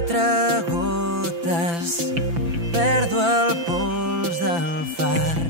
quatre gotes, perdo el pols del far.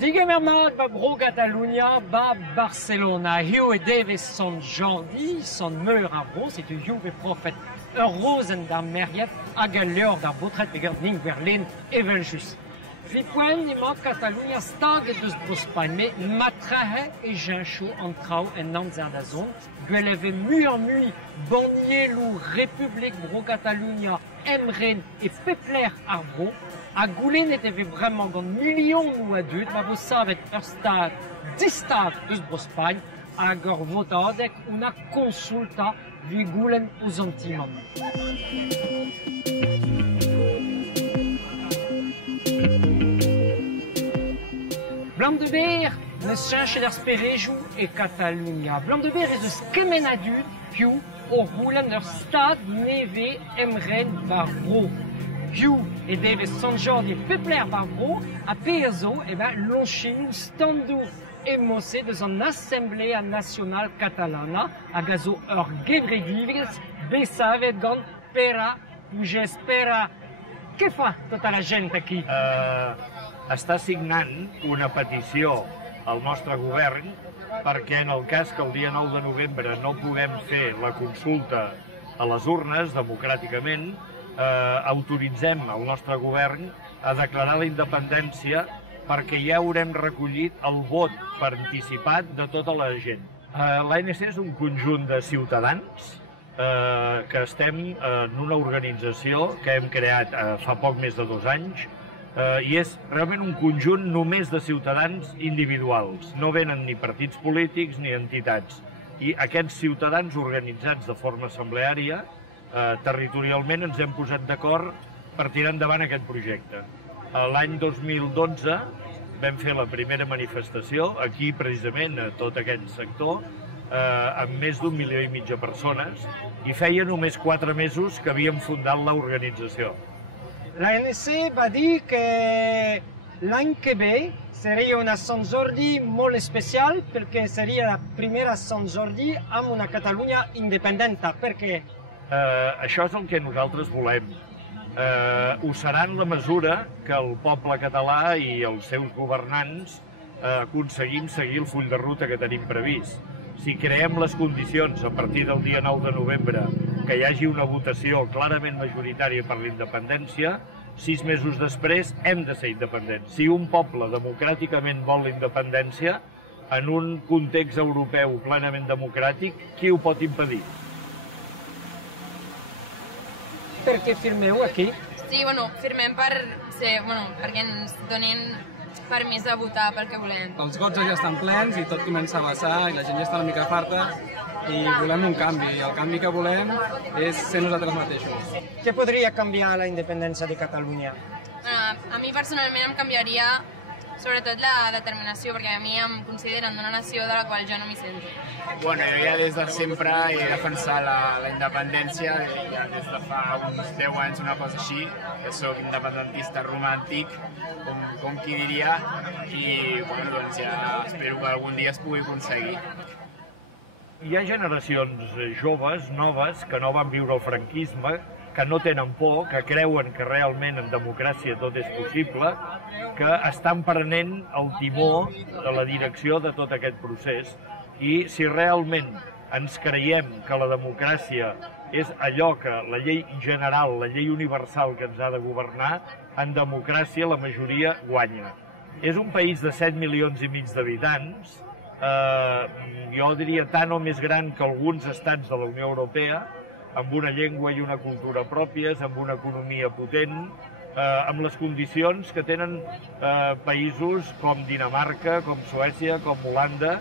Diguem ermat ba bro Catalunya ba Barcelona. Hiu e deves son Jordi, son meur a bro, c'est hiu e profet ur rozen d'ar meriet hag a leur d'ar botret peger ning Berlin evel just. Fipoen ema Catalunya stag e deus brospain, me matrahe e jenchou an trao en anzer da zon, gweleve mui bannielou Republik bro Catalunya emren e pepler ar bro, a goulennet eve bremañ gant milion ou adud, ma vo savet ur stad, distad eus brospain, hag ur votadek una konsulta vi goulen o zantimam. Blam de ber, neus cheñchet ar sperejou e Catalunya. Blam de ber ez eus kemen adud, piou, o goulen ur stad neve emren bar bro. Piou e deves Sant Jordi pepler bar bro, a pezo lonchinou standour emose deus an Assemblea Nacional Catalana hag a zo ur gevrediviz besavet gant pera ou j'espera. Què fa tota la gent aquí? Està signant una petició al nostre govern perquè en el cas que el dia 9 de novembre no puguem fer la consulta a les urnes democràticament, autoritzem el nostre govern a declarar la independència perquè ja haurem recollit el vot participat de tota la gent. L'ANC és un conjunt de ciutadans que estem en una organització que hem creat fa poc més de 2 anys i és realment un conjunt només de ciutadans individuals. No venen ni partits polítics ni entitats. I aquests ciutadans organitzats de forma assembleària territorialment ens hem posat d'acord per tirar endavant aquest projecte. L'any 2012 vam fer la primera manifestació aquí precisament a tot aquest sector amb més d'1,5 milió de persones i feia només 4 mesos que havíem fundat l'organització. L'ANC va dir que l'any que ve seria una Sant Jordi molt especial perquè seria la primera Sant Jordi amb una Catalunya independenta. Per què? Això és el que nosaltres volem. Ho serà en la mesura que el poble català i els seus governants aconseguim seguir el full de ruta que tenim previst. Si creem les condicions a partir del dia 9 de novembre que hi hagi una votació clarament majoritària per la independència, 6 mesos després hem de ser independents. Si un poble democràticament vol la independència, en un context europeu plenament democràtic, qui ho pot impedir? Per què firmeu aquí? Sí, firmem perquè ens donin permís de votar pel que volem. Els gots ja estan plens i tot comença a vessar i la gent ja està una mica farta i volem un canvi. El canvi que volem és ser nosaltres mateixos. Què podria canviar la independència de Catalunya? A mi personalment em canviaria sobretot la determinació, perquè a mi em consideren una nació de la qual jo no m'hi sento. Jo ja des de sempre he defensat la independència, ja des de fa uns 10 anys, una cosa així, que soc independentista romàntic, com qui diria, i ja espero que algun dia es pugui aconseguir. Hi ha generacions joves, noves, que no van viure el franquisme, que no tenen por, que creuen que realment en democràcia tot és possible, que estan prenent el timó de la direcció de tot aquest procés. I si realment ens creiem que la democràcia és allò que la llei general, la llei universal que ens ha de governar, en democràcia la majoria guanya. És un país de 7,5 milions d'habitants, jo diria tant o més gran que alguns estats de la Unió Europea, amb una llengua i una cultura pròpies, amb una economia potent, amb les condicions que tenen països com Dinamarca, com Suècia, com Holanda,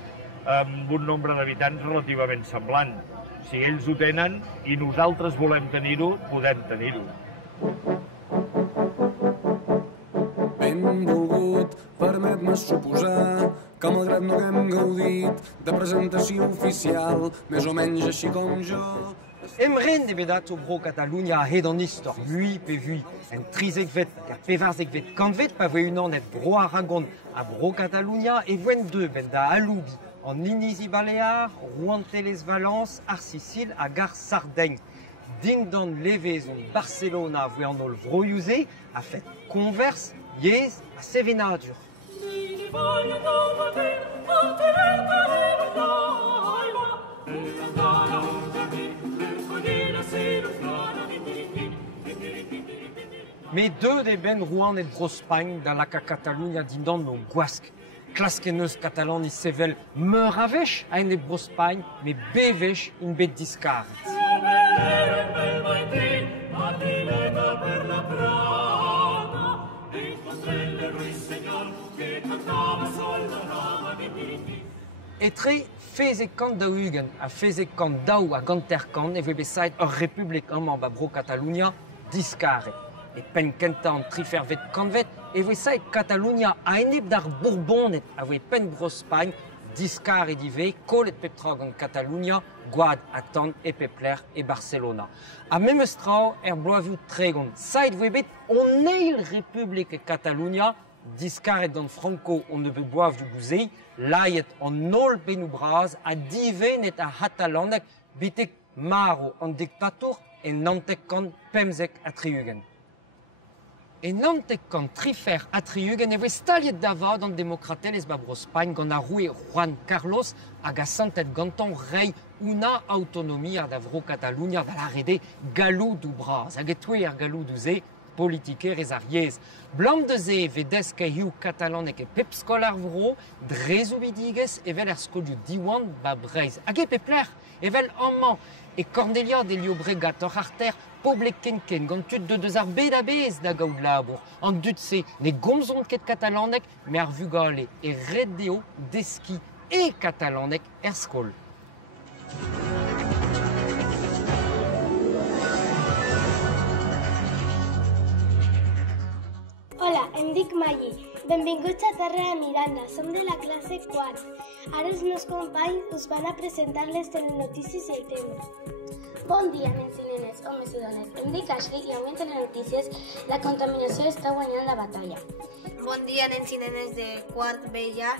amb un nombre d'habitants relativament semblant. Si ells ho tenen i nosaltres volem tenir-ho, podem tenir-ho. Benvolgut, permet-me suposar que malgrat no haguem gaudit de presentació oficial, més o menys així com jo... Emren evedat o bro Catalunya het an istor vui pe vui. En trizek vet, pevarzek vet kanvet pa voeunan et bro Aragon a bro Catalunya e voen deux ben da aloubi en Inizi Balear, Rouen Teles Valence, ar Sicile hag ar Sardaigne. ding-dong levez un Barcelona voyant-ol vroiouze, a fait converse, yez, a sevenadur. Mais deux des ben Rouen et Brospagne dans la Catalunya dindon no guasc. Clasqueneus catalan i sevel meur avech a en e Brospagne, mais bevech in bet discar. Etre fezekant da Hugen, a fezekant daou a ganterkant e vebe sait ur republik amant ba bro Catalunya discare. Et pen kentan trifervet kanvet, e vebe sait Catalunya a enep d'ar Bourbonet a vebe pen Brospagne discare dive, kolet peptrag an Catalunya, Guad, Atan e Pepler e Barcelona. A memestrao bloaviou tregon, sait vebet on eil republik e Catalunya, discaret d'an Franco on ne be boav du gouzei, laiet an nol benou braz a dive net a Hatalanek bitek maro an diktator e nantek kan pemzek a triugen. E nantek kan trifer a triugen e vez staliet davad an demokratelez ba Brospagne gant a roue Juan Carlos hag a santet gantan rei una autonomia da vro Catalunya da la rede galou du braz hag e toue ar galou du ze politike rez ar yez. Blam de ze vedez ke hiu katalanek e pep skolar vro, drezou bidigez evel er skolioù diwan ba breiz. Hag e pepler, evel amman e Cornelia de Liobregat ur arter poblek kenken gant tud de deus ar bed a bez da gaout labour. An dud se ne gomzont ket katalanek, me ar vugale e red deo deski e katalanek er skol. Hola, em dic Maggi. Benvinguts a Terra de Miranda. Som de la classe 4. Ara els meus companys us van a presentar les telenotícies i el tema. Bon dia, nens i nenes, homes i dones. Em dic Ashley i avui en telenotícies la contaminació està guanyant la batalla. Bon dia, nens i nenes de quart B ja.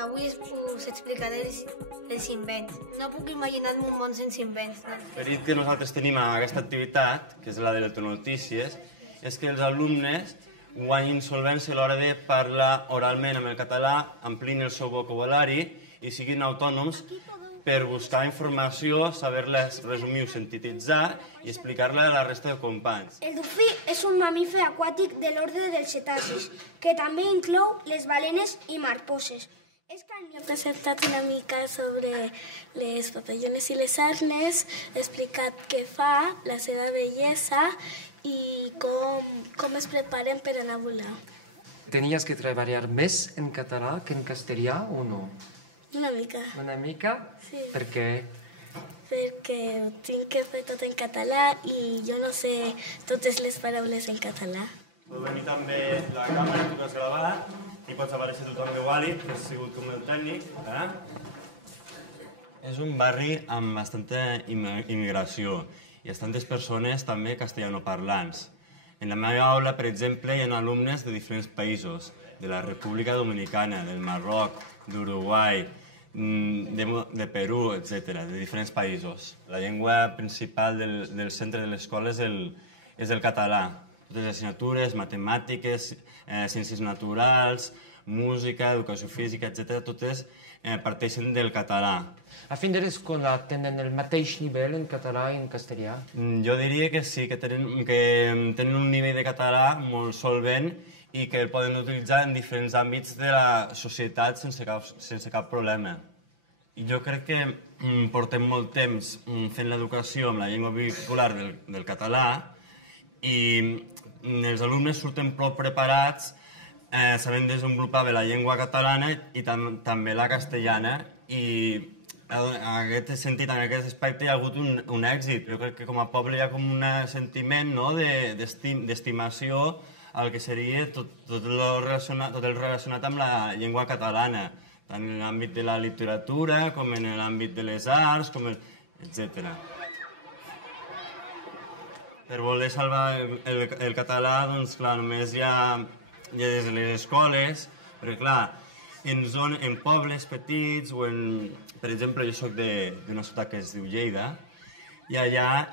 Avui us explicaré els invents. No puc imaginar-me un món sense invents. El dit que nosaltres tenim aquesta activitat, que és la de les telenotícies, és que els alumnes guanyin solvència a l'hora de parlar oralment amb el català, amplin el seu vocabulari i siguin autònoms per buscar informació, saber-la resumir o sintetitzar i explicar-la a la resta de companys. El dofí és un mamífer aquàtic de l'ordre dels cetacis, que també inclou les balenes i marposes. He presentat una mica sobre les papallones i les arnes, he explicat què fa, la seva bellesa i com es preparen per anar a volar. Tenies que treballar més en català que en castellà o no? Una mica. Una mica? Sí. Per què? Perquè ho tinc que fer tot en català i jo no sé totes les paraules en català. Pot venir també la càmera que tu has gravat i pots aparèixer tu també, Wally, que has sigut com el tècnic. És un barri amb bastanta immigració i bastantes persones també castellanoparlants. En la meva aula, per exemple, hi ha alumnes de diferents països, de la República Dominicana, del Marroc, d'Uruguai, de Perú, etc., de diferents països. La llengua principal del centre de l'escola és el català. Totes les assignatures, matemàtiques, ciències naturals, música, educació física, etc., totes parteixen del català. A fin de l'escola tenen el mateix nivell en català i en castellà? Jo diria que sí, que tenen un nivell de català molt solvent i que el poden utilitzar en diferents àmbits de la societat sense cap problema. I jo crec que portem molt temps fent l'educació amb la llengua vehicular del català i els alumnes surten prou preparats sabent desenvolupar bé la llengua catalana i també la castellana i en aquest sentit, en aquest aspecte hi ha hagut un èxit. Jo crec que com a poble hi ha com un sentiment d'estimació al que seria tot el relacionat amb la llengua catalana, tant en l'àmbit de la literatura com en l'àmbit de les arts, etc. Per voler salvar el català, doncs clar, només hi ha des de les escoles, perquè clar, en pobles petits o en... Per exemple, jo soc d'una ciutat que es diu Lleida i allà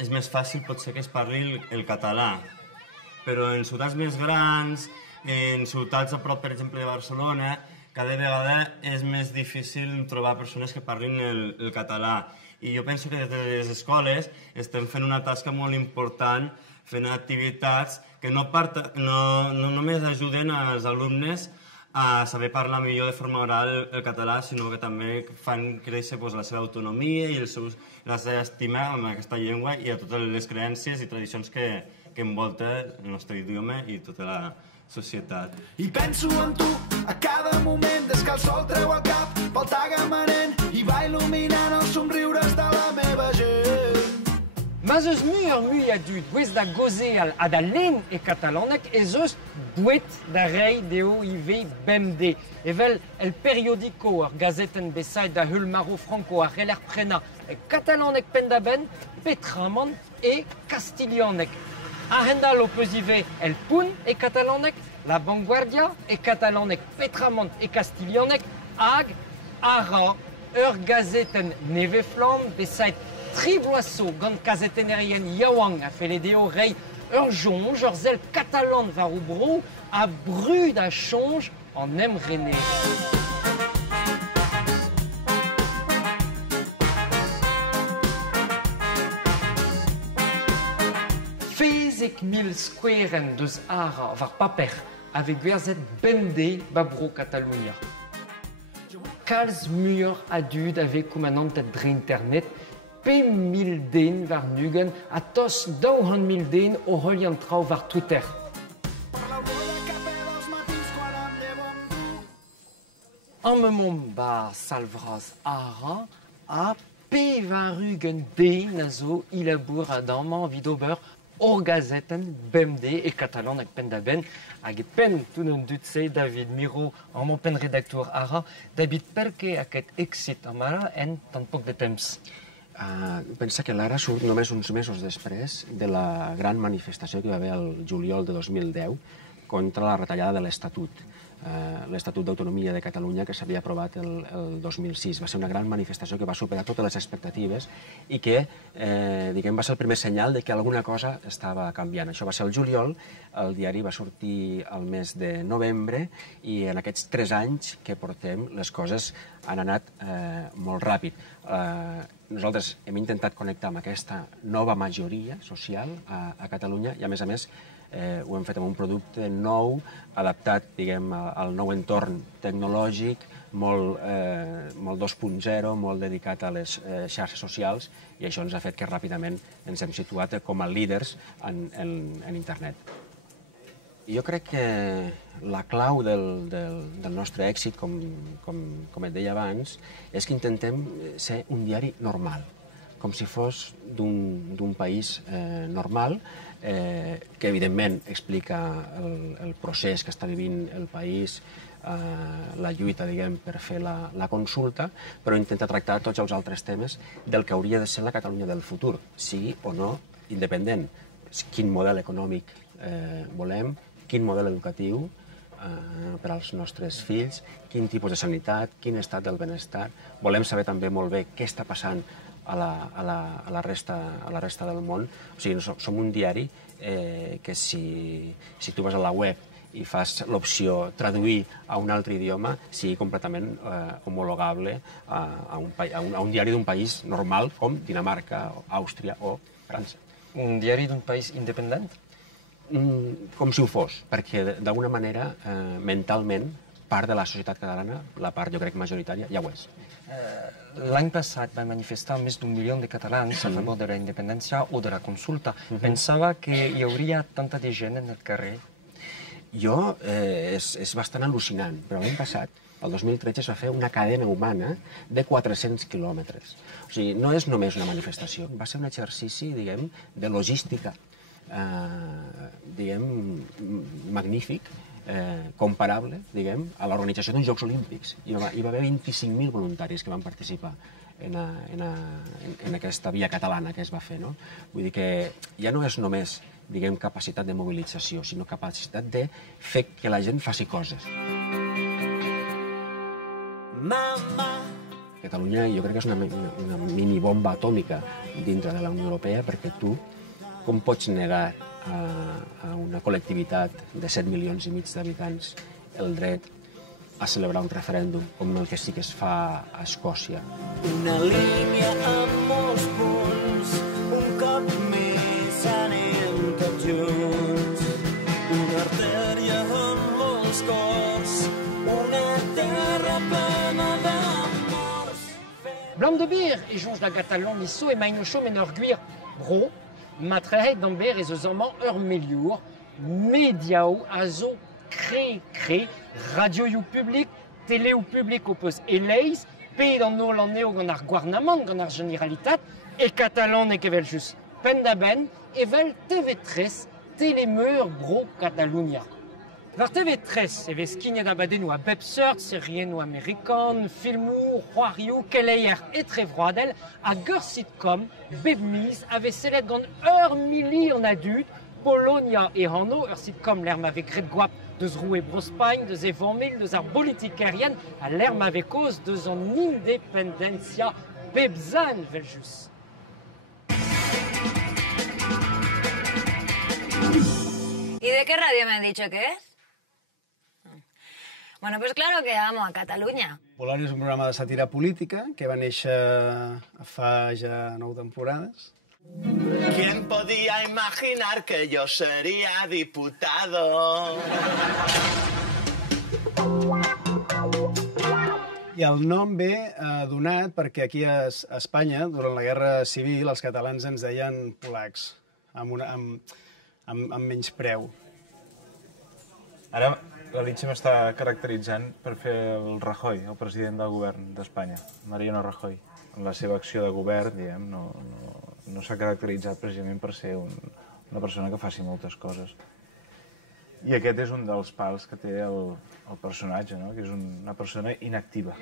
és més fàcil potser que es parli el català. Però en ciutats més grans, en ciutats a prop, per exemple, de Barcelona, cada vegada és més difícil trobar persones que parlin el català. I jo penso que des de les escoles estem fent una tasca molt important, fent activitats que no només ajuden als alumnes a saber parlar millor de forma oral el català, sinó que també fan créixer la seva autonomia i la seva estima amb aquesta llengua i a totes les creences i tradicions que envolta el nostre idioma i tota la societat. I penso en tu a cada moment des que el sol treu el cap pel tagamanent i va il·luminant els somriures de la meva gent. Mas eus muier a dud gwez da goze a da len e katalanek ez eus bouet da rei deo ive bemde. Evel el periodiko ar gazeten besait da heul Maro Franco ar reler prena e katalanek pendaben, petramant e kastilianek. Ahendal o peus ive el Pun e katalanek, La Vanguardia e katalanek, petramant e kastilianek, hag ara ur gazeten neveflam besait Tribloiseau gant kazetenerien yaouang a feledeo rei ur jonge ur zel katalan var o bro a brud a chonge an emrene. Fezek mil skoueren deus ara var paper ave gwerzet bemde ba bro Catalunya. Kalz muur a dud ave koumanantet dre internet P1000 den var nugen a tos 200.000 den o holian trao var Twitter. An memom ba salvraz ara a P varugen den a zo ilabour a damman vidober or gazeten bemde e katalan ak pendaben hag e pen tout an dutse David Miro an mon pen redaktor ara David perke aquest exit an mara en tan poc de temps. Pensa que l'ara surt només uns mesos després de la gran manifestació que hi va haver el juliol de 2010 contra la retallada de l'Estatut. L'Estatut d'Autonomia de Catalunya que s'havia aprovat el 2006. Va ser una gran manifestació que va superar totes les expectatives i que va ser el primer senyal de que alguna cosa estava canviant. Això va ser el juliol, el diari va sortir el mes de novembre i en aquests 3 anys que portem les coses han anat molt ràpid. Nosaltres hem intentat connectar amb aquesta nova majoria social a Catalunya i, a més, ho hem fet amb un producte nou, adaptat, al nou entorn tecnològic, molt 2.0, molt dedicat a les xarxes socials, i això ens ha fet que ràpidament ens hem situat com a líders en internet. Jo crec que la clau del nostre èxit, com et deia abans, és que intentem ser un diari normal, com si fos d'un país normal, que evidentment explica el procés que està vivint el país, la lluita, per fer la consulta, però intenta tractar tots els altres temes del que hauria de ser la Catalunya del futur, sigui o no independent. Quin model econòmic volem, quin model educatiu per als nostres fills, quin tipus de sanitat, quin estat del benestar. Volem saber també molt bé què està passant a la resta del món. O sigui, som un diari que si tu vas a la web i fas l'opció traduir a un altre idioma, sigui completament homologable a un diari d'un país normal com Dinamarca, Àustria o França. Un diari d'un país independent? Com si ho fos, perquè d'alguna manera, mentalment, part de la societat catalana, la part, jo crec, majoritària, ja ho és. L'any passat van manifestar més d'1 milió de catalans a favor de la independència o de la consulta. Pensava que hi hauria tanta de gent en el carrer? És bastant al·lucinant, però l'any passat, el 2013, es va fer una cadena humana de 400 quilòmetres. O sigui, no és només una manifestació, va ser un exercici, de logística, magnífic, comparable, a l'organització d'uns Jocs Olímpics. Hi va haver 25.000 voluntaris que van participar en aquesta via catalana que es va fer. Vull dir que ja no és només, capacitat de mobilització, sinó capacitat de fer que la gent faci coses. Mamà, Catalunya jo crec que és una minibomba atòmica dintre de la Unió Europea, perquè tu com pots negar a una col·lectivitat de 7 milions i mig d'habitants el dret a celebrar un referèndum com el que sí que es fa a Escòcia. Una línia amb molts punts, un cop més anem tots junts. Una artèria amb molts cors, una terra plena d'amors. Blanc de beer e jonge da Catalan iso e maino chom en ur gwir bro, matrehet d'an beer e zo zorman ur meliour, mediao a zo kre, radio you public, télé ou public o peus eleiz, ped an ol an eo gant ar gouarnamant, gant ar generalitat, e Catalan e kevel just pen da ben, evel TV3 telemeur bro Catalunya. Var TV3 e vez skinet abadennoù a bep seurt, serien ou amerikan, filmou, c'hoarioù, keleier e trevroadel, a gur sitcom, bep miz, a vez sellet gant ur mili an adut, Polonia e Hanno, ur sitcom l'er m'ave gret gwap deus roue brospagne, deus e vanmil, deus ar politikerien, a l'er m'ave koz deus an independencia bepzan vel just. ¿Y de qué radio me han dicho que es? Bueno, pues claro que amo a Catalunya. Polònia és un programa de sàtira política que va néixer fa ja 9 temporades. ¿Quién podía imaginar que yo sería diputado? I el nom ve donat perquè aquí a Espanya, durant la Guerra Civil, els catalans ens deien polacs, amb menys preu. Ara l'Elitge m'està caracteritzant per fer el Rajoy, el president del govern d'Espanya, Mariano Rajoy. En la seva acció de govern, diguem, no s'ha caracteritzat precisament per ser una persona que faci moltes coses. I aquest és un dels pals que té el personatge, no? Que és una persona inactiva.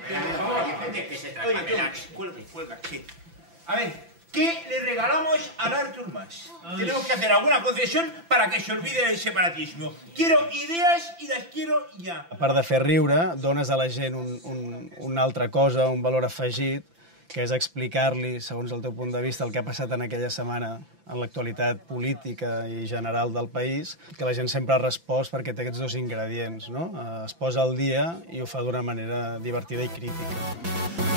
A ver, ¿qué le regalamos al Artur Mas? Tenemos que hacer alguna concesión para que se olvide del separatismo. Quiero ideas y las quiero ya. A part de fer riure, dones a la gent una altra cosa, un valor afegit, que és explicar-li, segons el teu punt de vista, el que ha passat en aquella setmana en l'actualitat política i general del país, que la gent sempre ha respost perquè té aquests dos ingredients, no? Es posa al dia i ho fa d'una manera divertida i crítica.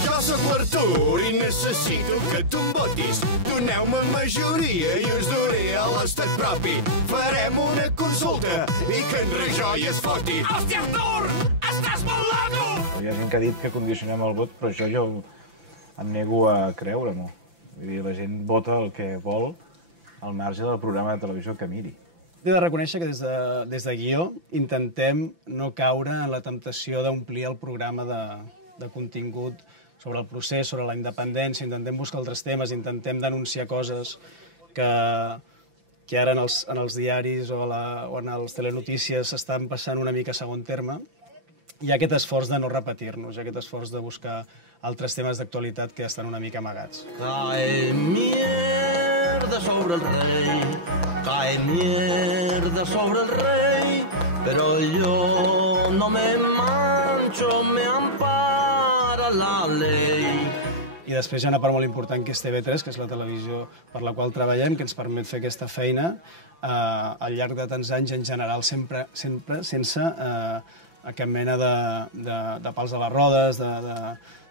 Jo sóc l'Artur i necessito que tu em votis. Doneu-me majoria i us donaré a l'estat propi. Farem una consulta i que en Rajoy es foti. Hòstia, Artur! Estàs molt loco! Hi ha gent que ha dit que condicionem el vot, però això jo em nego a creure-m'ho. Vull dir, la gent vota el que vol al marge del programa de televisió que miri. He de reconèixer que des de guió intentem no caure en la temptació d'omplir el programa de contingut sobre el procés, sobre la independència, intentem buscar altres temes, intentem denunciar coses que ara en els diaris o en les telenotícies s'estan passant una mica a segon terme. Hi ha aquest esforç de no repetir-nos, hi ha aquest esforç de buscar altres temes d'actualitat que estan una mica amagats. Cae mierda sobre el rey, cae mierda sobre el rey, pero yo no me mancho, me ampara la ley. I després hi ha una part molt important que és TV3, que és la televisió per la qual treballem, que ens permet fer aquesta feina al llarg de tants anys, en general, sempre sense cap mena de pals a les rodes,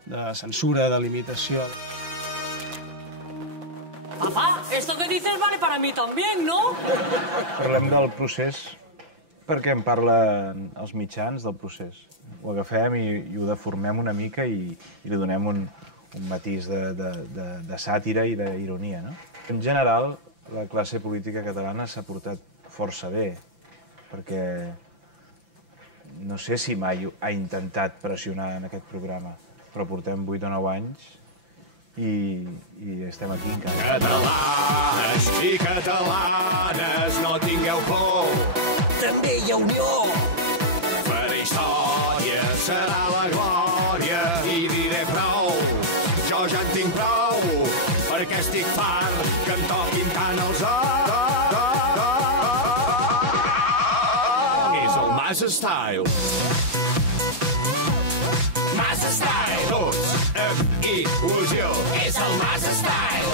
de censura, de limitació. Papá, esto que dices vale para mí también, ¿no? Parlem del procés perquè en parlen els mitjans del procés. Ho agafem i ho deformem una mica i li donem un matís de sàtira i d'ironia, no? En general, la classe política catalana s'ha portat força bé, perquè no sé si mai ha intentat pressionar en aquest programa, però portem 8 o 9 anys i estem aquí encara. Catalanes i catalanes, no tingueu por. També hi ha unió. Per història serà la glòria i diré prou. Jo ja en tinc prou, perquè estic fart que em toquin tant els És el Mas Style. Mas Style. Tots. amb il·lusió. És el Mas Style.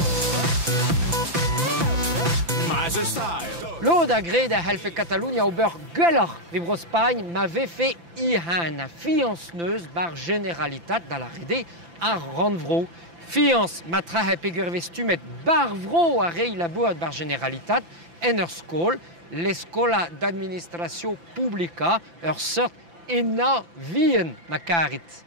Mas Style. L'aude agré de helfe Catalunya ober gëller vibro Spagn m'avait fait ihan fiancneuse bar Generalitat da la rede a Ranvro. Fianç matra hepeger vestumet bar vro a rei laboat bar Generalitat en ur skol, l'escola d'administration publica, ur sort ena vien ma karit.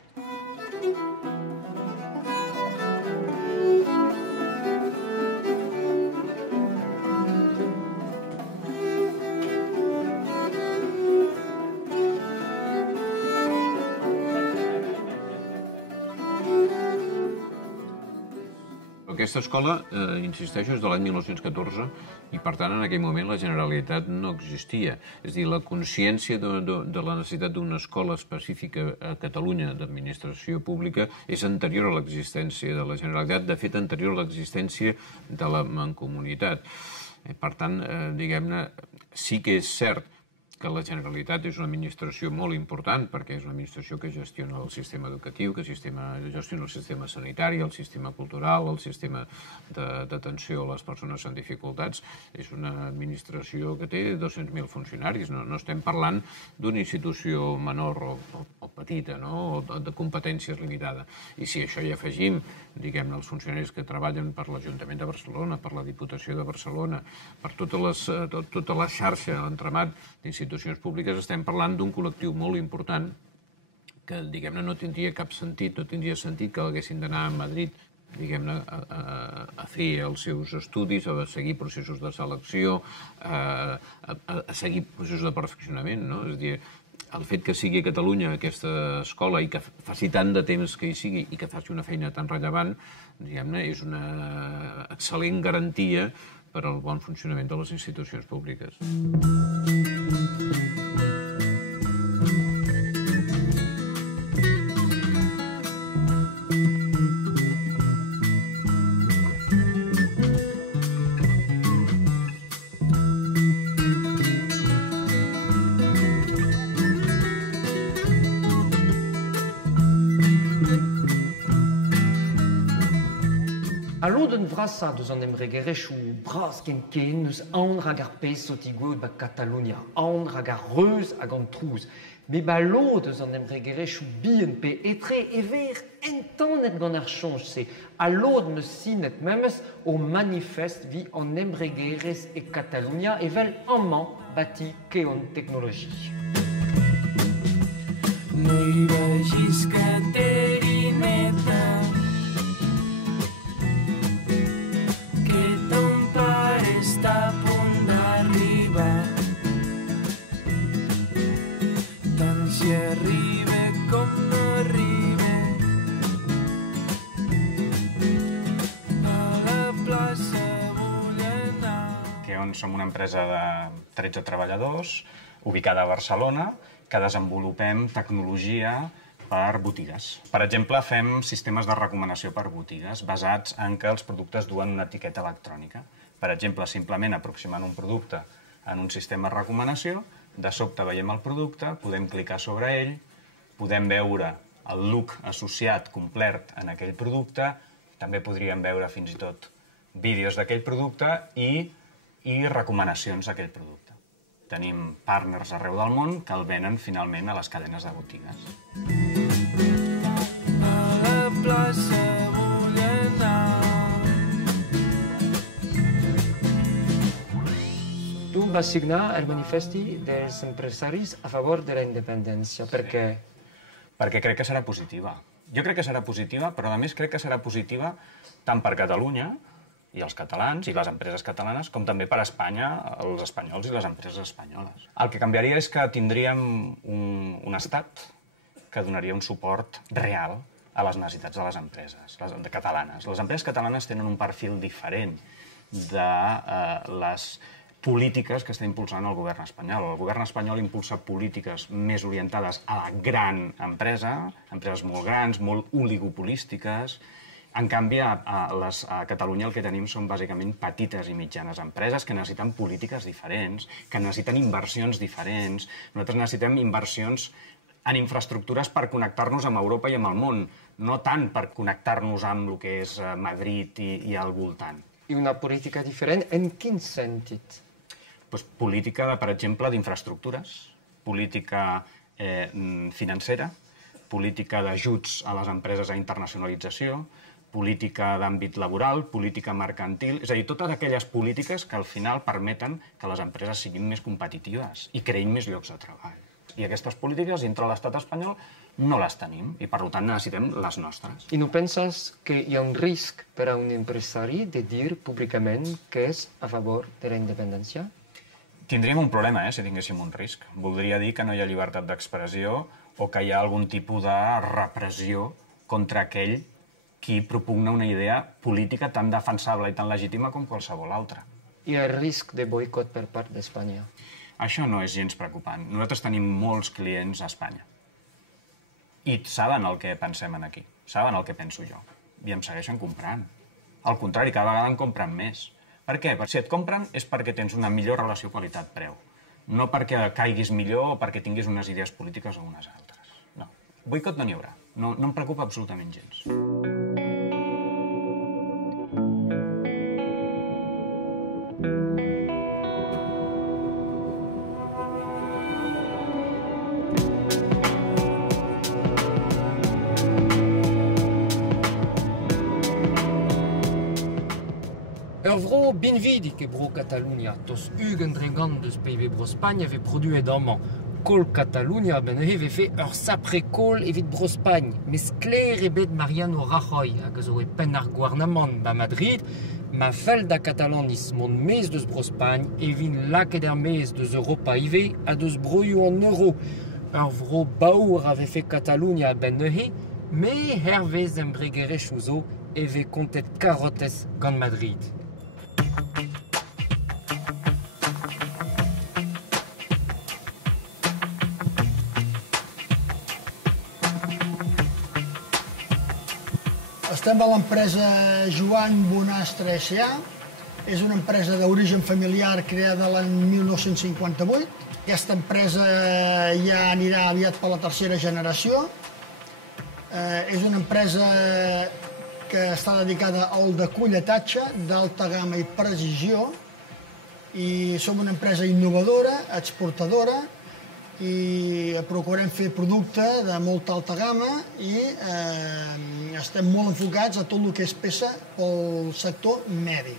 Aquesta escola, insisteixo, és de l'any 1914 i, per tant, en aquell moment la Generalitat no existia. És a dir, la consciència de la necessitat d'una escola específica a Catalunya d'administració pública és anterior a l'existència de la Generalitat, de fet, anterior a l'existència de la Mancomunitat. Per tant, diguem-ne, sí que és cert que la Generalitat és una administració molt important perquè és una administració que gestiona el sistema educatiu, que gestiona el sistema sanitari, el sistema cultural, el sistema d'atenció a les persones amb dificultats. És una administració que té 200.000 funcionaris. No estem parlant d'una institució menor o petita, o de competències limitada. I si això hi afegim, diguem-ne, els funcionaris que treballen per l'Ajuntament de Barcelona, per la Diputació de Barcelona, per tota la xarxa, l'entramat d'institucions públiques, estem parlant d'un col·lectiu molt important que, diguem-ne, no tindria cap sentit, no tindria sentit que haguessin d'anar a Madrid, diguem-ne, a fer els seus estudis, a seguir processos de selecció, a seguir processos de perfeccionament, no? És a dir, el fet que sigui a Catalunya aquesta escola i que faci tant de temps que hi sigui i que faci una feina tan rellevant, diguem-ne, és una excel·lent garantia per al bon funcionament de les institucions públiques. Aloden vrasa deus an emregerech ou bras ken neus aon ragar pez sotigout ba Catalunya, aon ragar reus hag an trouz. Me ba lo deus an emregerech ou bien pe etre ever entannet gant ar chonj se. Alod me sinet memes o manifest vi an emregerez e Catalunya evel amman bati keon teknologi. No hi vegis Caterineta, està a punt d'arribar. Tant si arriba com no arriba, a la plaça vull anar. Keon som una empresa de 13 treballadors, ubicada a Barcelona, que desenvolupem tecnologia per botigues. Per exemple, fem sistemes de recomanació per botigues basats en què els productes duen una etiqueta electrònica. Per exemple, simplement aproximant un producte en un sistema de recomanació, de sobte veiem el producte, podem clicar sobre ell, podem veure el look associat complet en aquell producte, també podríem veure fins i tot vídeos d'aquell producte i recomanacions d'aquell producte. Tenim partners arreu del món que el venen finalment a les cadenes de botigues. A la plaça vull anar. Tu vas signar el manifesti dels empresaris a favor de la independència. Per què? Perquè crec que serà positiva. Jo crec que serà positiva, però a més crec que serà positiva tant per Catalunya i els catalans i les empreses catalanes, com també per Espanya, els espanyols i les empreses espanyoles. El que canviaria és que tindríem un estat que donaria un suport real a les necessitats de les empreses catalanes. Les empreses catalanes tenen un perfil diferent de les polítiques que està impulsant el govern espanyol. El govern espanyol impulsa polítiques més orientades a la gran empresa, empreses molt grans, molt oligopolístiques. En canvi, a Catalunya el que tenim són bàsicament petites i mitjanes empreses que necessiten polítiques diferents, que necessiten inversions diferents. Nosaltres necessitem inversions en infraestructures per connectar-nos amb Europa i amb el món, no tant per connectar-nos amb el que és Madrid i al voltant. I una política diferent en quin sentit? Política, per exemple, d'infraestructures, política financera, política d'ajuts a les empreses a internacionalització, política d'àmbit laboral, política mercantil... És a dir, totes aquelles polítiques que al final permeten que les empreses siguin més competitives i creïn més llocs de treball. I aquestes polítiques, dintre l'estat espanyol, no les tenim i, per tant, necessitem les nostres. I no penses que hi ha un risc per a un empresari de dir públicament que és a favor de la independència? Tindríem un problema, si tinguéssim un risc. Voldria dir que no hi ha llibertat d'expressió o que hi ha algun tipus de repressió contra aquell qui propugna una idea política tan defensable i tan legítima com qualsevol altra. Hi ha risc de boicot per part d'Espanya? Això no és gens preocupant. Nosaltres tenim molts clients a Espanya. I saben el que pensem aquí, saben el que penso jo. I em segueixen comprant. Al contrari, cada vegada en compren més. Per què? Si et compren és perquè tens una millor relació qualitat-preu. No perquè caiguis millor o perquè tinguis unes idees polítiques o unes altres. No. Boicot no n'hi haurà. No em preocupa absolutament gens. Vro binvidik e bro Catalunya, tos ugen dregant deus peive bro Spagn eve produe damman. Kol Catalunya ben eve fe ur sapre kol evit bro Spagn, mes kler ebet Mariano Rajoy, hag zo e pen ar gouarnamant ba Madrid, ma fel da Catalanis mont mez deus bro Spagn evin laket er mez deus Europa ive a deus broioù an euro. Ur vro baour ave fe Catalunya ben neuhe, me hervez embregerechou zo eve kontet karotez gant Madrid. Estem a l'empresa Joan Bonastre S.A. És una empresa d'origen familiar creada l'any 1958. Aquesta empresa ja anirà aviat per la tercera generació. És una empresa que està dedicada al decolletatge d'alta gamma i precisió i som una empresa innovadora, exportadora i procurem fer producte de molta alta gamma i estem molt enfocats a tot el que és peça pel sector mèdic.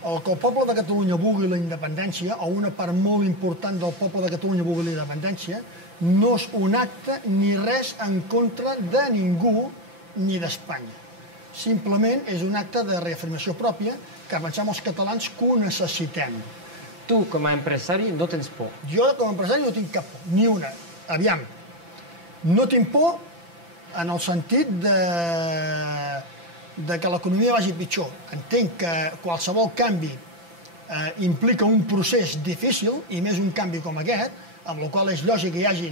El que el poble de Catalunya vulgui la independència, o una part molt important del poble de Catalunya vulgui la independència, no és un acte ni res en contra de ningú ni d'Espanya. Simplement és un acte de reafirmació pròpia que pensem els catalans que ho necessitem. Tu, com a empresari, no tens por? Jo, com a empresari, no tinc cap por, ni una. Aviam, no tinc por en el sentit de que l'economia vagi pitjor. Entenc que qualsevol canvi implica un procés difícil, i més un canvi com aquest, amb la qual és lògic que hi hagi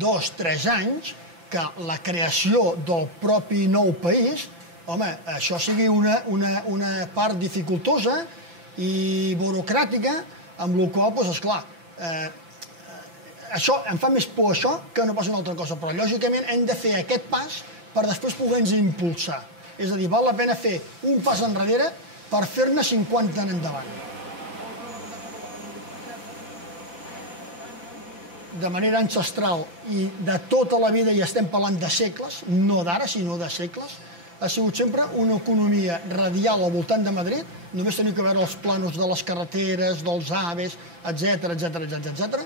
2 o 3 anys que la creació del propi nou país, home, això sigui una part dificultosa i burocràtica, amb la qual, doncs, esclar, això em fa més por això que no pas una altra cosa, però lògicament hem de fer aquest pas per després poder-nos impulsar. És a dir, val la pena fer un pas enrere per fer-ne 50 en endavant. De manera ancestral i de tota la vida, i estem parlant de segles, no d'ara, sinó de segles, ha sigut sempre una economia radial al voltant de Madrid, només teniu que veure els planos de les carreteres, dels AVEs, etc.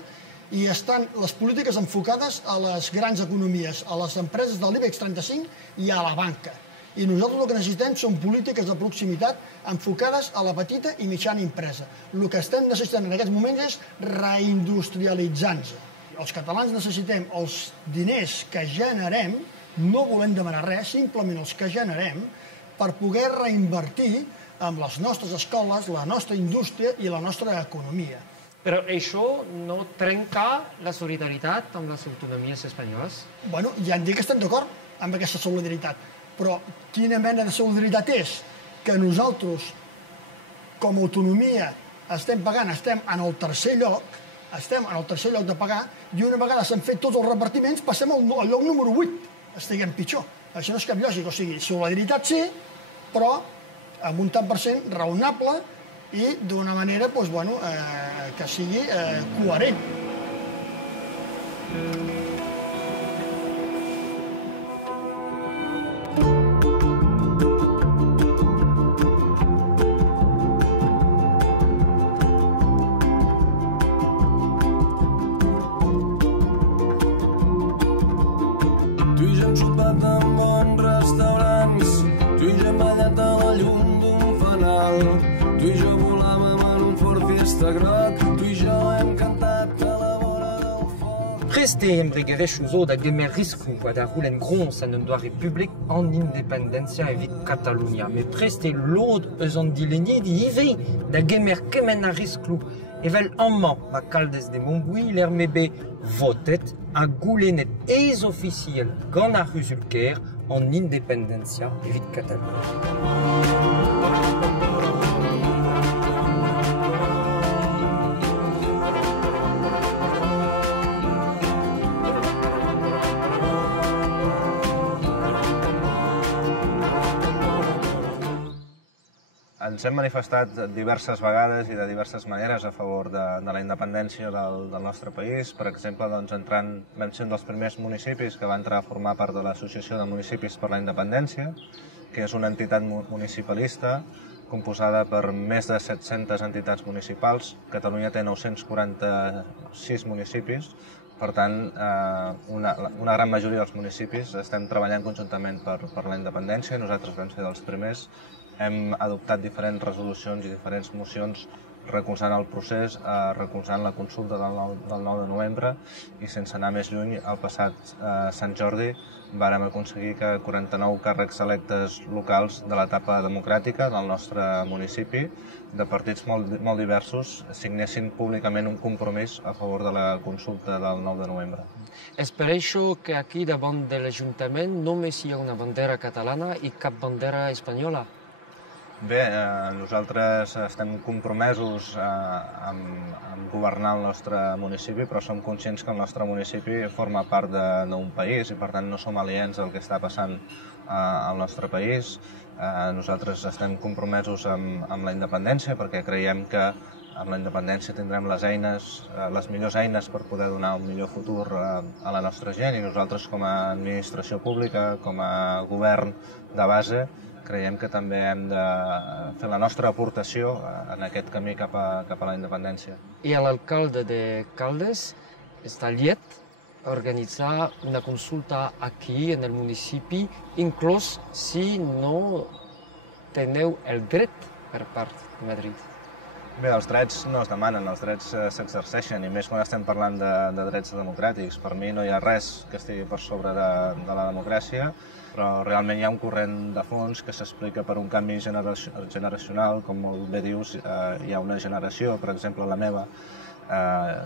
I estan les polítiques enfocades a les grans economies, a les empreses de l'IBEX 35 i a la banca. I nosaltres el que necessitem són polítiques de proximitat enfocades a la petita i mitjana empresa. El que estem necessitant en aquests moments és reindustrialitzar-nos. Els catalans necessitem els diners que generem, no volem demanar res, simplement els que generem, per poder reinvertir en les nostres escoles, la nostra indústria i la nostra economia. Però això no trenca la solidaritat amb les autonomies espanyoles? Bueno, ja em dic que estem d'acord amb aquesta solidaritat, però quina mena de solidaritat és? Que nosaltres, com a autonomia, estem pagant, estem en el tercer lloc, estem en el tercer lloc de pagar i una vegada s'han fet tots els repartiments passem al lloc número 8, estiguem pitjor. Això no és cap lògic, o sigui, solidaritat sí, però amb un tant per cent raonable i d'una manera que sigui coherent. Preste embrigadeixo zo da gemer risku a da roulen grons an un doa republik an independentia evit Catalunya. Me preste lod eus an dilenye di ive da gemer kemen a risklu. Evel amman ma kaldez de Montbui l'er mebe votet a goulenet ez officiel gant a Ruzulker an independentia evit Catalunya. Ens hem manifestat diverses vegades i de diverses maneres a favor de la independència del nostre país. Per exemple, vam ser un dels primers municipis que va entrar a formar part de l'Associació de Municipis per la Independència, que és una entitat municipalista composada per més de 700 entitats municipals. Catalunya té 946 municipis, per tant, una gran majoria dels municipis estem treballant conjuntament per la independència. Nosaltres vam ser dels primers. Hem adoptat diferents resolucions i diferents mocions recolzant el procés, recolzant la consulta del 9 de novembre i sense anar més lluny, el passat Sant Jordi vàrem aconseguir que 49 càrrecs electes locals de l'etapa democràtica del nostre municipi, de partits molt diversos, signessin públicament un compromís a favor de la consulta del 9 de novembre. És per això que aquí davant de l'Ajuntament només hi ha una bandera catalana i cap bandera espanyola. Bé, nosaltres estem compromesos amb governar el nostre municipi, però som conscients que el nostre municipi forma part d'un país i per tant no som aliens al que està passant al nostre país. Nosaltres estem compromesos amb la independència perquè creiem que amb la independència tindrem les millors eines per poder donar un millor futur a la nostra gent i nosaltres com a administració pública, com a govern de base, creiem que també hem de fer la nostra aportació en aquest camí cap a la independència. I l'alcalde de Caldes està liet a organitzar una consulta aquí en el municipi, inclús si no teniu el dret per part de Madrid. Bé, els drets no es demanen, els drets s'exerceixen, i més quan estem parlant de drets democràtics. Per mi no hi ha res que estigui per sobre de la democràcia, però realment hi ha un corrent de fons que s'explica per un canvi generacional, com molt bé dius, hi ha una generació, per exemple la meva,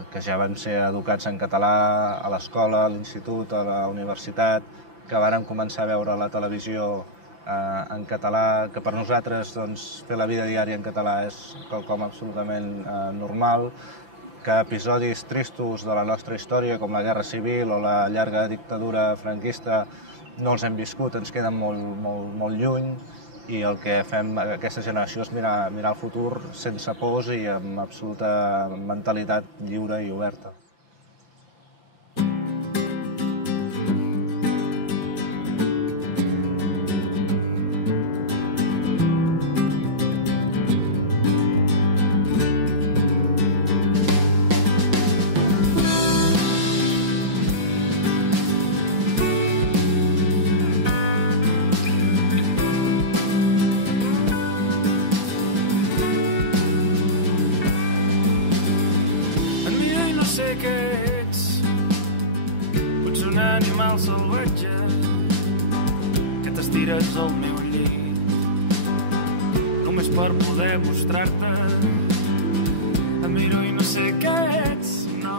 que ja van ser educats en català a l'escola, a l'institut, a la universitat, que varen començar a veure la televisió en català, que per nosaltres fer la vida diària en català és quelcom absolutament normal, que episodis tristos de la nostra història, com la Guerra Civil o la llarga dictadura franquista, no els hem viscut, ens queden molt lluny, i el que fem aquesta generació és mirar el futur sense pors i amb absoluta mentalitat lliure i oberta. Al meu llit, només per poder mostrar-te. Em miro i no sé què ets, no.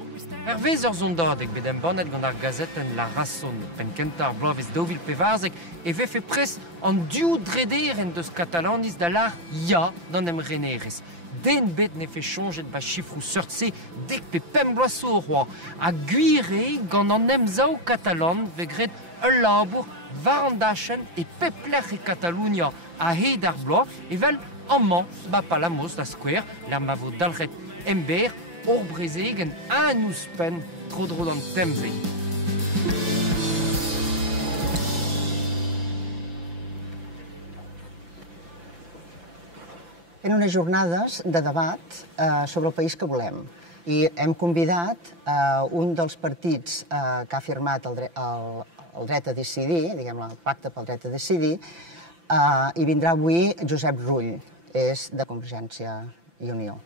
Un misteri. Wezer zondadig bet en bannet gant ar gazetten La Razón, pen kentar bloavezh dovil pevarzek, e vefe pres an diou drederen deus katalaniz da lar ya d'an emrenerez. Den bet ne fe chonjet ba chifrou seurtse dek pe pembloaso roi. A guire gant an emzao katalan vegret ul labour varandachen e pepler e Catalunya a he d'ar bloa evel amman ba palamos da skwer la ma vo dalret ember or brezegen an ouspen tro d'an temze. Eren unes jornades de debat sobre el país que volem. I hem convidat un dels partits que ha firmat el dret a decidir, diguem el pacte pel dret a decidir, i vindrà avui Josep Rull, és de Convergència i Unió.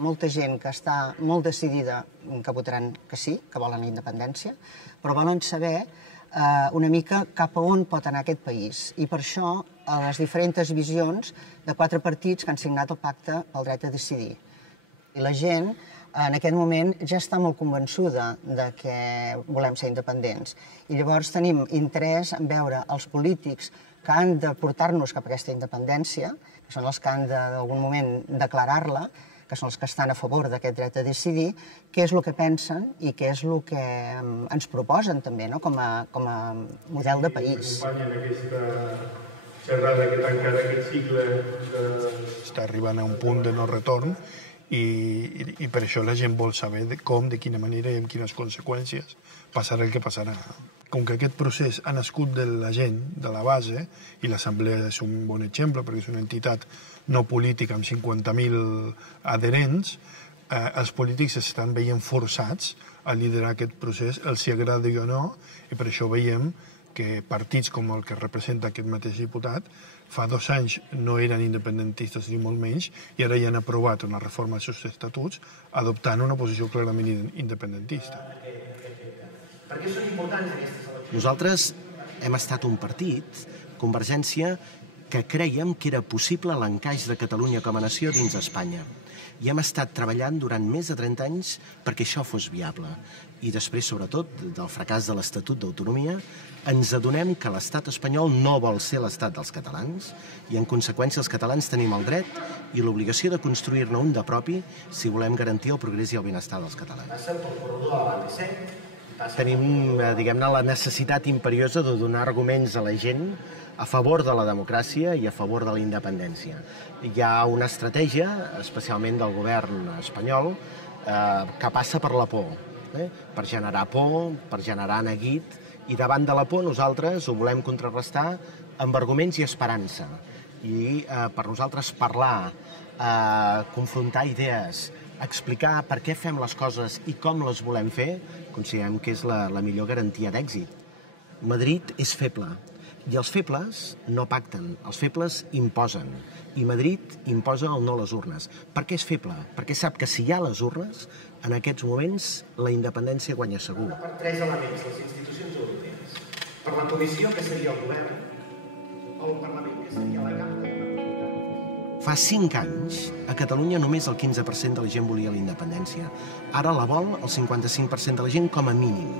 Molta gent que està molt decidida que votaran que sí, que volen la independència, però volen saber una mica cap a on pot anar aquest país. I per això les diferents visions de 4 partits que han signat el pacte pel dret a decidir. I la gent en aquest moment ja està molt convençuda de que volem ser independents. I llavors tenim interès en veure els polítics que han de portar-nos cap a aquesta independència, que són els que han d'algun moment declarar-la, que són els que estan a favor d'aquest dret a decidir, què és el que pensen i què és el que ens proposen també, com a model de país. En aquesta xerrada que tancarà aquest cicle està arribant a un punt de no retorn i per això la gent vol saber com, de quina manera i amb quines conseqüències passarà el que passarà. Com que aquest procés ha nascut de la gent, de la base, i l'Assemblea és un bon exemple perquè és una entitat no política amb 50.000 adherents, els polítics estan veient forçats a liderar aquest procés, els hi agradi o no, i per això veiem que partits com el que representa aquest mateix diputat fa 2 anys no eren independentistes ni molt menys i ara ja han aprovat una reforma dels seus estatuts adoptant una posició clarament independentista. Per què són importants aquestes eleccions? Nosaltres hem estat un partit, Convergència, que creiem que era possible l'encaix de Catalunya com a nació dins Espanya. I hem estat treballant durant més de 30 anys perquè això fos viable. I després, sobretot, del fracàs de l'Estatut d'Autonomia, ens adonem que l'estat espanyol no vol ser l'estat dels catalans i, en conseqüència, els catalans tenim el dret i l'obligació de construir-ne un de propi si volem garantir el progrés i el benestar dels catalans. Passem pel corredor a l'AP7. Tenim, diguem-ne, la necessitat imperiosa de donar arguments a la gent a favor de la democràcia i a favor de la independència. Hi ha una estratègia, especialment del govern espanyol, que passa per la por, per generar por, per generar neguit, i davant de la por nosaltres ho volem contrarrestar amb arguments i esperança. I per nosaltres parlar, confrontar idees, explicar per què fem les coses i com les volem fer, considerem que és la millor garantia d'èxit. Madrid és feble, i els febles no pacten, els febles imposen. I Madrid imposa el no a les urnes. Per què és feble? Perquè sap que si hi ha les urnes, en aquests moments la independència guanya segur. Per 3 elements, les institucions europees. Per la Comissió, que seria el govern, el Parlament, que seria la Cambra. Fa 5 anys, a Catalunya només el 15% de la gent volia la independència. Ara la vol el 55% de la gent com a mínim.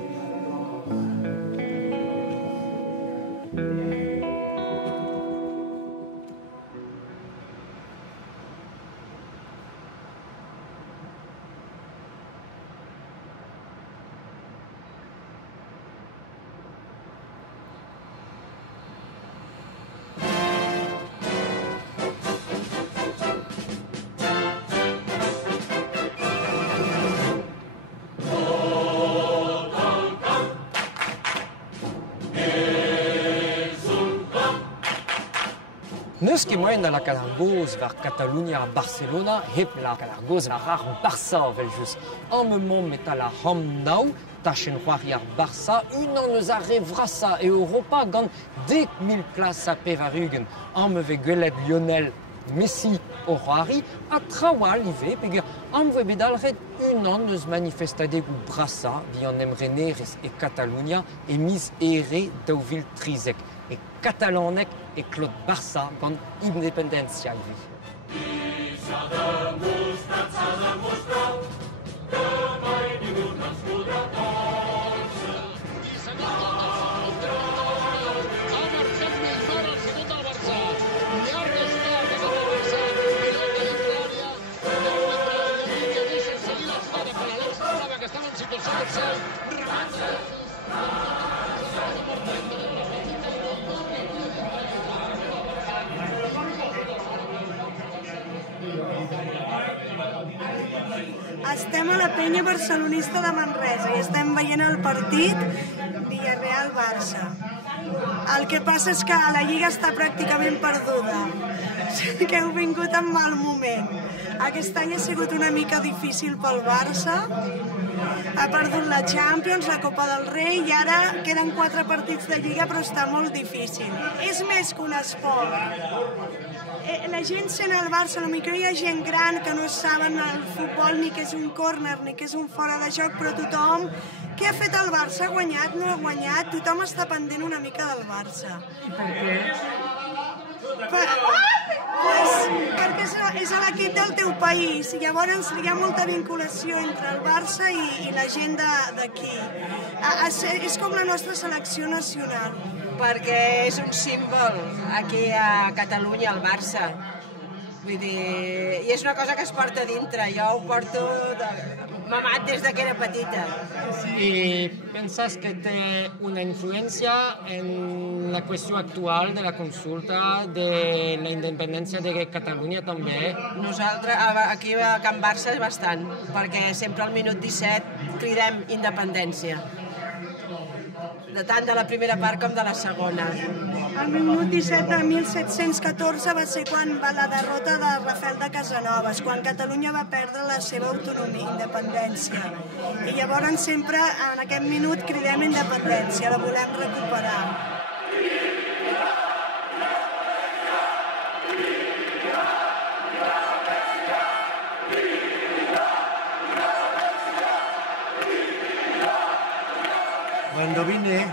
Neus ket moyen da la kalargoz var Catalunya a Barcelona hep la kalargoz la rar Barça veljus. Am mom met a la ham nao, tachen c'hoari ar Barça, unan eus a re vrasa e Europa gant 10.000 plas a pevarugen. Am ve gwelet Lionel Messi o c'hoari, a trawal ive, peger am ve bedalret unan eus manifestadeg ou Barça vi an emrenerez e Catalunya e miz ere daouvil trizek. E Catalanek e Claude Barça gant independentzia ivi. estem a la penya barcelonista de Manresa i estem veient el partit Villarreal-Barça. El que passa és que la Lliga està pràcticament perduda. Que heu vingut en mal moment. Aquest any ha sigut una mica difícil pel Barça. Ha perdut la Champions, la Copa del Rei i ara queden 4 partits de Lliga, però està molt difícil. És més que un esport. La gent sent el Barça, potser hi ha gent gran que no saben el futbol ni que és un córner ni que és un fora de joc, però tothom... Què ha fet el Barça? Ha guanyat? No ha guanyat? Tothom està pendent una mica del Barça. I per què? Perquè és l'equip del teu país i llavors hi ha molta vinculació entre el Barça i la gent d'aquí. És com la nostra selecció nacional. Perquè és un símbol aquí a Catalunya, el Barça. Vull dir, i és una cosa que es porta dintre. Jo ho porto mamat des que era petita. ¿Y piensas que tiene una influencia en la cuestión actual de la consulta de la independencia de Catalunya també? Nosaltres, aquí a Can Barça, bastant, perquè sempre al minut 17 cridem independència. Tant de la primera part com de la segona. El minut 17 de 1714 va ser quan va la derrota de Rafael de Casanovas, quan Catalunya va perdre la seva autonomia, independència. I llavors sempre en aquest minut cridem independència, la volem recuperar. Cuando vine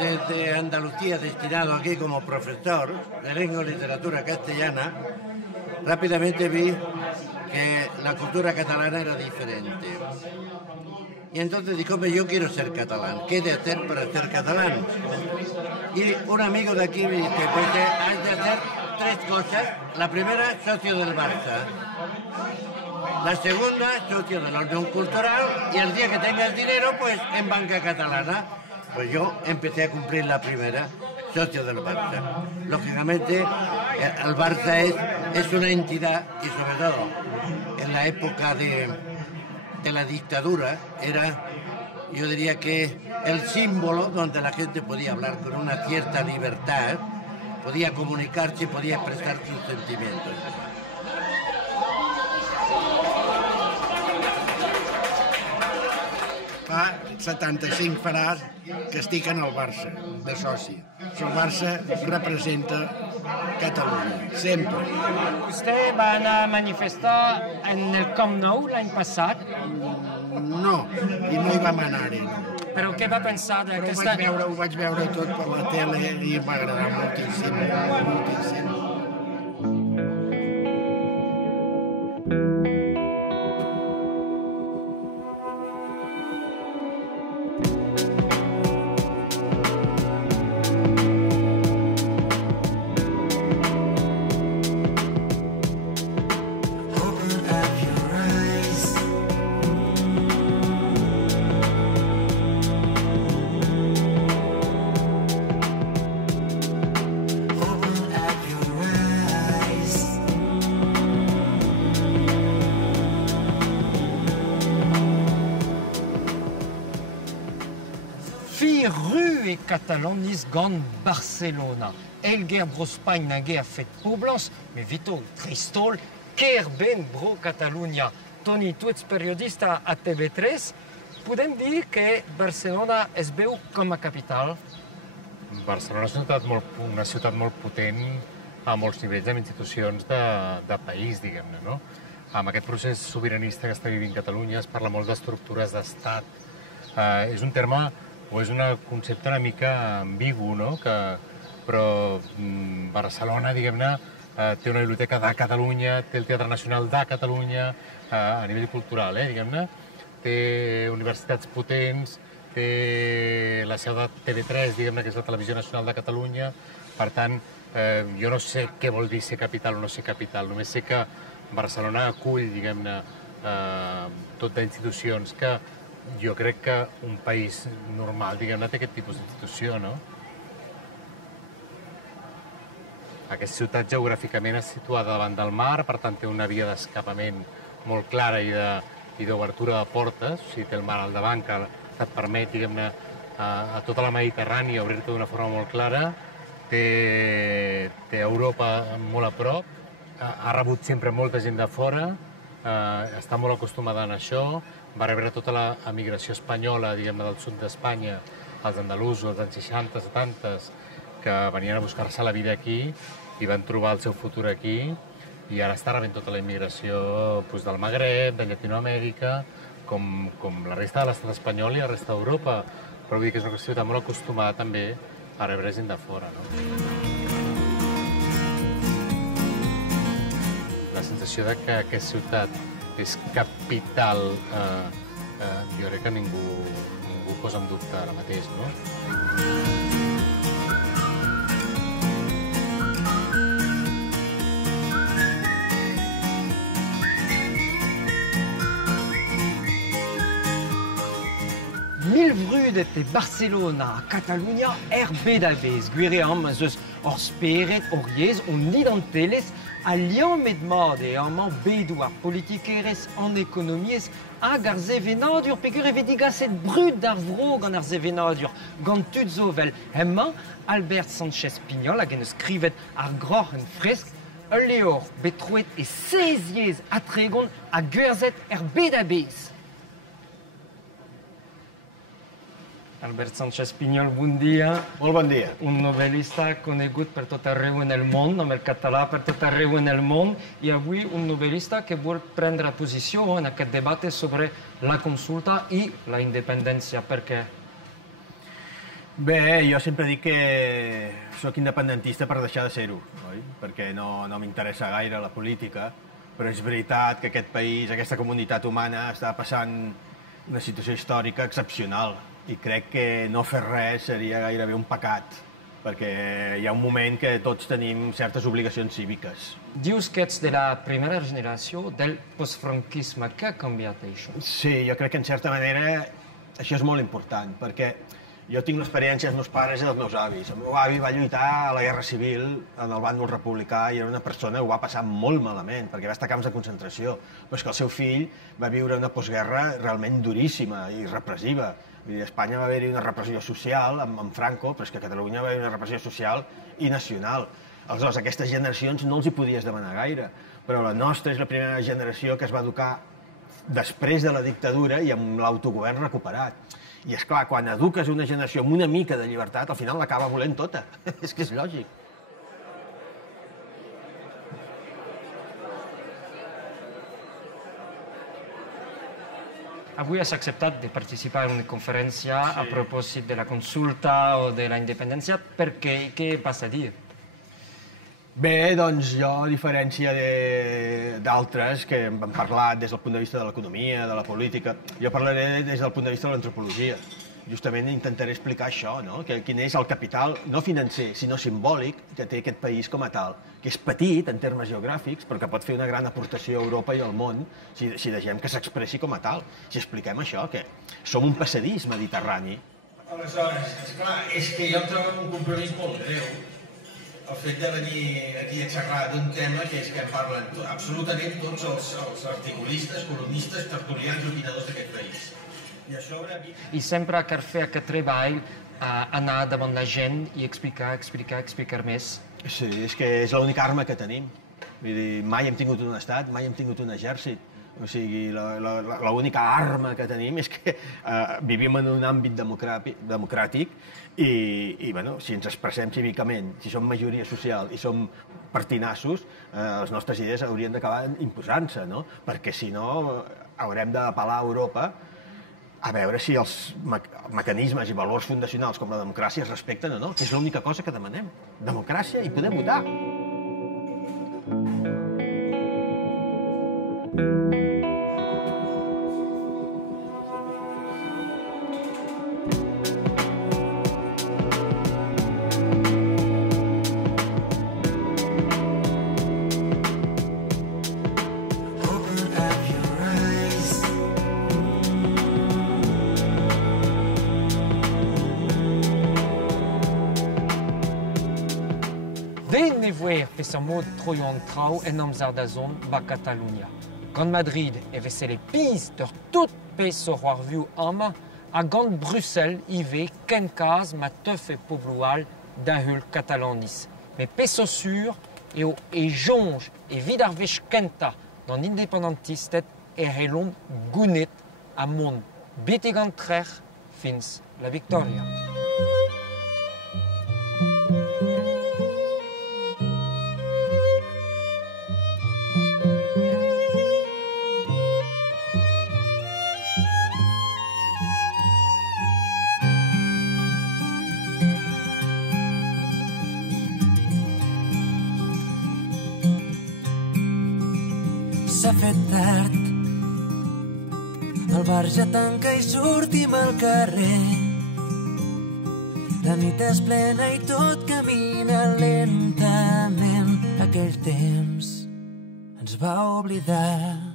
desde Andalucía destinado aquí como profesor de lengua y literatura castellana, rápidamente vi que la cultura catalana era diferente. Y entonces dije, hombre, yo quiero ser catalán, ¿qué he de hacer para ser catalán? Y un amigo de aquí me dice, pues has de hacer 3 cosas. La primera, socio del Barça. La segunda, socio de la Unión Cultural, y el día que tengas dinero, pues en banca catalana. Pues yo empecé a cumplir la primera, socio del Barça. Lógicamente, el Barça es una entidad, y sobre todo en la época de la dictadura, era, yo diría que el símbolo donde la gente podía hablar con una cierta libertad, podía comunicarse y podía expresar sus sentimientos. Fa 75 faràs que estic en el Barça, de soci. El Barça representa Catalunya, sempre. ¿Usted van a manifestar en el Camp Nou l'any passat? No, i no hi vam anar-hi. Però què va pensar d'aquesta... Ho vaig veure tot per la tele i em va agradar moltíssim, moltíssim. Catalanis gant Barcelona. Elger bro Spain nage a fet poblans, me vito tristol, ker ben bro Catalunya. Toni, tu ets periodista a TV3, podem dir que Barcelona es veu com a capital? Barcelona és una ciutat molt potent a molts nivells amb institucions de país, diguem-ne, no? Amb aquest procés sobiranista que està vivint Catalunya es parla molt d'estructures d'estat. És un terme o és un concepte una mica ambigu, no? Però Barcelona, diguem-ne, té una biblioteca de Catalunya, té el Teatre Nacional de Catalunya, a nivell cultural, diguem-ne, té universitats potents, té la seu de TV3, diguem-ne, que és la Televisió Nacional de Catalunya. Per tant, jo no sé què vol dir ser capital o no ser capital, només sé que Barcelona acull, diguem-ne, tot d'institucions que jo crec que un país normal, diguem-ne, té aquest tipus d'institució, no? Aquesta ciutat geogràficament és situada davant del mar, per tant té una via d'escapament molt clara i i d'obertura de portes, o sigui, té el mar al davant que et permet, diguem-ne, a tota la Mediterrània obrir-te d'una forma molt clara, té Europa molt a prop, ha rebut sempre molta gent de fora, està molt acostumada a això, va rebre tota l'emigració espanyola, diguem-ne, del sud d'Espanya, els andalusos, dels anys 60, 70, que venien a buscar-se la vida aquí i van trobar el seu futur aquí, i ara està rebent tota la immigració del Magreb, de Llatinoamèrica, com la resta de l'estat espanyol i la resta d'Europa. Però vull dir que és una ciutat molt acostumada també a rebre gent de fora. La sensació de que aquesta ciutat és capital, jo crec que ningú posa en dubte ara mateix, no? Milvrud de Barcelona, Catalunya, erbedavez, guiream, zeus orsperet, oriez, unidanteles, alian met made, amant bedouar politikeres, en ekonomies, hag ar zevenadur, pegur evedigaset brud d'ar vrog an ar zevenadur, gant tud zovel. Hemma, Albert Sanchez Pignol, hag en skrivet ar groch en fresk, ul leor betrouet e 16 yez atregon a guerzet erbedavez. Albert Sanchez Pignol, bon dia. Molt bon dia. Un novel·lista conegut per tot arreu en el món, amb el català per tot arreu en el món, i avui un novel·lista que vol prendre posició en aquest debat sobre la consulta i la independència. Per què? Bé, jo sempre dic que sóc independentista per deixar de ser-ho, oi? Perquè no m'interessa gaire la política, però és veritat que aquest país, aquesta comunitat humana, està passant una situació històrica excepcional. I crec que no fer res seria gairebé un pecat, perquè hi ha un moment que tots tenim certes obligacions cíviques. Dius que ets de la primera generació del postfranquisme. Què ha canviat això? Sí, jo crec que en certa manera això és molt important, perquè jo tinc l'experiència dels meus pares i dels meus avis. El meu avi va lluitar a la Guerra Civil en el bàndol republicà i era una persona que ho va passar molt malament, perquè va estar a camps de concentració. Però és que el seu fill va viure una postguerra realment duríssima i repressiva. A Espanya va haver-hi una repressió social amb Franco, però és que a Catalunya va haver-hi una repressió social i nacional. Aleshores, a aquestes generacions no els hi podies demanar gaire, però la nostra és la primera generació que es va educar després de la dictadura i amb l'autogovern recuperat. I és clar, quan eduques una generació amb una mica de llibertat, al final l'acaba volent tota. És que és lògic. Avui has acceptat de participar en una conferència a propòsit de la consulta o de la independència. Per què? Què vas a dir? Bé, doncs jo, a diferència d'altres que han parlat des del punt de vista de l'economia, de la política, jo parlaré des del punt de vista de l'antropologia. Justament intentaré explicar això, no? Quin és el capital, no financer, sinó simbòlic, que té aquest país com a tal, que és petit en termes geogràfics, però que pot fer una gran aportació a Europa i al món si deixem que s'expressi com a tal. Si expliquem això, que som un passadís mediterrani. Aleshores, esclar, és que jo trobo un compromís molt greu el fet de venir aquí a xerrar d'un tema que és que en parlen absolutament tots els articulistes, columnistes, tertulians i opinadors d'aquest país. I sempre cal fer aquest treball, anar davant la gent i explicar més. Sí, és que és l'única arma que tenim. Vull dir, mai hem tingut un estat, mai hem tingut un exèrcit. O sigui, l'única arma que tenim és que vivim en un àmbit democràtic i bueno, si ens expressem cívicament, si som majoria social i som pertinassos, les nostres idees haurien d'acabar imposant-se, no? Perquè si no haurem d'apel·lar a Europa a veure si els mecanismes i valors fundacionals com la democràcia es respecten o no, que és l'única cosa que demanem. Democràcia i poder votar. De nevoer pe sa mod troion trau en amzar da zon ba Catalunya. Gant Madrid e vese le piz d'ur tout pez so c'hoar viu ama, a gant Bruxelles ive ken kaz ma teuf e pobloual da heul katalanis. Me peso sur eo e jonj e vid ar vech kenta d'an independentistet e relon gounet a mont bete gant trer fins la victoria. S'ha fet tard, el bar ja tanca i sortim al carrer. La nit és plena i tot camina lentament. Aquell temps ens va oblidar.